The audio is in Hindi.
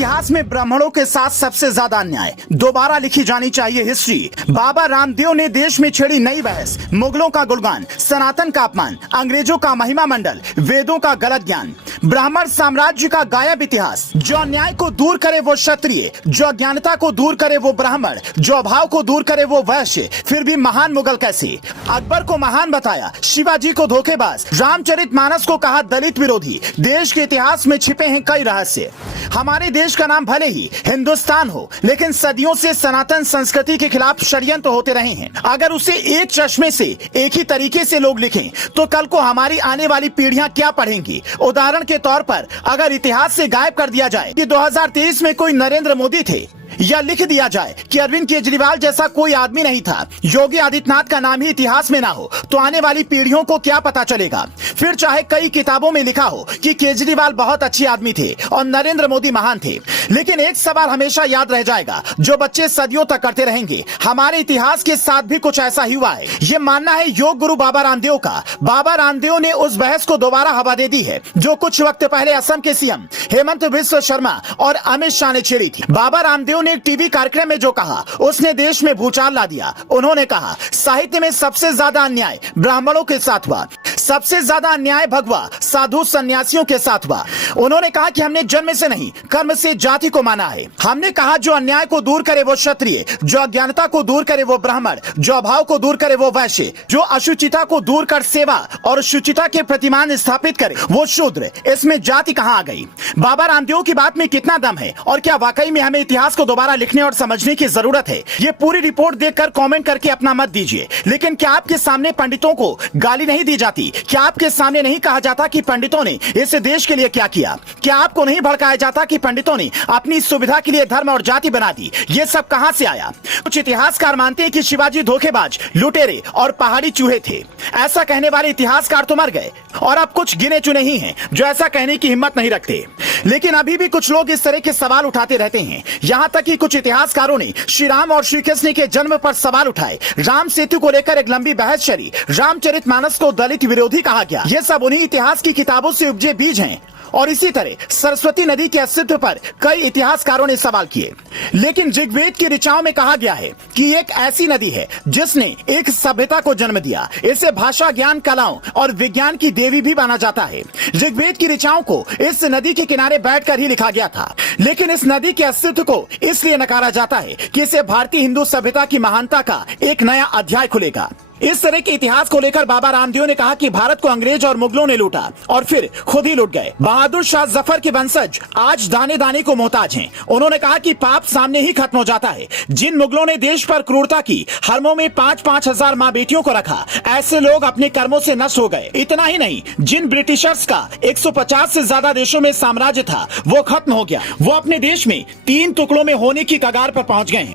इतिहास में ब्राह्मणों के साथ सबसे ज्यादा अन्याय, दोबारा लिखी जानी चाहिए हिस्ट्री। बाबा रामदेव ने देश में छेड़ी नई बहस, मुगलों का गुणगान, सनातन का अपमान, अंग्रेजों का महिमा मंडल, वेदों का गलत ज्ञान, ब्राह्मण साम्राज्य का गायब इतिहास। जो अन्याय को दूर करे वो क्षत्रिय, जो अज्ञानता को दूर करे वो ब्राह्मण, जो अभाव को दूर करे वो वैश्य। फिर भी महान मुगल कैसे? अकबर को महान बताया, शिवाजी को धोखेबाज, रामचरितमानस को कहा दलित विरोधी। देश के इतिहास में छिपे हैं कई रहस्य। हमारे देश का नाम भले ही हिंदुस्तान हो, लेकिन सदियों से सनातन संस्कृति के खिलाफ षड्यंत्र होते रहे हैं। अगर उसे एक चश्मे से एक ही तरीके से लोग लिखें तो कल को हमारी आने वाली पीढ़ियां क्या पढ़ेंगी? उदाहरण के तौर पर अगर इतिहास से गायब कर दिया जाए कि 2023 में कोई नरेंद्र मोदी थे, या लिख दिया जाए कि अरविंद केजरीवाल जैसा कोई आदमी नहीं था, योगी आदित्यनाथ का नाम ही इतिहास में ना हो, तो आने वाली पीढ़ियों को क्या पता चलेगा? फिर चाहे कई किताबों में लिखा हो कि केजरीवाल बहुत अच्छे आदमी थे और नरेंद्र मोदी महान थे, लेकिन एक सवाल हमेशा याद रह जाएगा जो बच्चे सदियों तक करते रहेंगे, हमारे इतिहास के साथ भी कुछ ऐसा ही हुआ है। ये मानना है योग गुरु बाबा रामदेव का। बाबा रामदेव ने उस बहस को दोबारा हवा दे दी है जो कुछ वक्त पहले असम के सीएम हेमंत बिस्वा शर्मा और अमित शाह ने छेड़ी थी। बाबा रामदेव ने एक टीवी कार्यक्रम में जो कहा उसने देश में भूचाल ला दिया। उन्होंने कहा साहित्य में सबसे ज्यादा अन्याय ब्राह्मणों के साथ हुआ, सबसे ज्यादा अन्याय भगवा साधु सन्यासियों के साथ हुआ। उन्होंने कहा कि हमने जन्म से नहीं कर्म से जाति को माना है। हमने कहा जो अन्याय को दूर करे वो क्षत्रिय, जो अज्ञानता को दूर करे वो ब्राह्मण, जो अभाव को दूर करे वो वैश्य, जो अशुचिता को दूर कर सेवा और शुचिता के प्रतिमान स्थापित करे वो शूद्र। इसमें जाति कहाँ आ गई? बाबा रामदेव की बात में कितना दम है और क्या वाकई में हमें इतिहास को दोबारा लिखने और समझने की जरूरत है? ये पूरी रिपोर्ट देखकर कमेंट करके अपना मत दीजिए। लेकिन क्या आपके सामने पंडितों को गाली नहीं दी जाती? क्या आपके सामने नहीं कहा जाता कि पंडितों ने इस देश के लिए क्या किया? क्या आपको नहीं भड़काया जाता कि पंडितों ने अपनी सुविधा के लिए धर्म और जाति बना दी? ये सब कहां से आया? कुछ इतिहासकार मानते हैं कि शिवाजी धोखेबाज, लुटेरे और पहाड़ी चूहे थे। ऐसा कहने वाले इतिहासकार तो मर गए और अब कुछ गिने चुने ही हैं जो ऐसा कहने की हिम्मत नहीं रखते। लेकिन अभी भी कुछ लोग इस तरह के सवाल उठाते रहते हैं। यहाँ तक कि कुछ इतिहासकारों ने श्री राम और श्री कृष्ण के जन्म पर सवाल उठाए। राम सेतु को लेकर एक लंबी बहस चली। रामचरितमानस को दलित विरोधी कहा गया। ये सब उन्हीं इतिहास की किताबों से उपजे बीज हैं। और इसी तरह सरस्वती नदी के अस्तित्व पर कई इतिहासकारों ने सवाल किए। लेकिन ऋग्वेद की ऋचाओं में कहा गया है कि एक ऐसी नदी है जिसने एक सभ्यता को जन्म दिया। इसे भाषा, ज्ञान, कलाओं और विज्ञान की देवी भी माना जाता है। ऋग्वेद की ऋचाओं को इस नदी के किनारे बैठकर ही लिखा गया था। लेकिन इस नदी के अस्तित्व को इसलिए नकारा जाता है कि इसे भारतीय हिंदू सभ्यता की महानता का एक नया अध्याय खुलेगा। इस तरह के इतिहास को लेकर बाबा रामदेव ने कहा कि भारत को अंग्रेज और मुगलों ने लूटा और फिर खुद ही लूट गए। बहादुर शाह जफर के वंशज आज दाने दाने को मोहताज हैं। उन्होंने कहा कि पाप सामने ही खत्म हो जाता है। जिन मुगलों ने देश पर क्रूरता की, हरमों में 5-5 हजार माँ बेटियों को रखा, ऐसे लोग अपने कर्मों से नष्ट हो गए। इतना ही नहीं, जिन ब्रिटिशर्स का 150 से ज्यादा देशों में साम्राज्य था वो खत्म हो गया। वो अपने देश में 3 टुकड़ों में होने की कगार पर पहुंच गए हैं।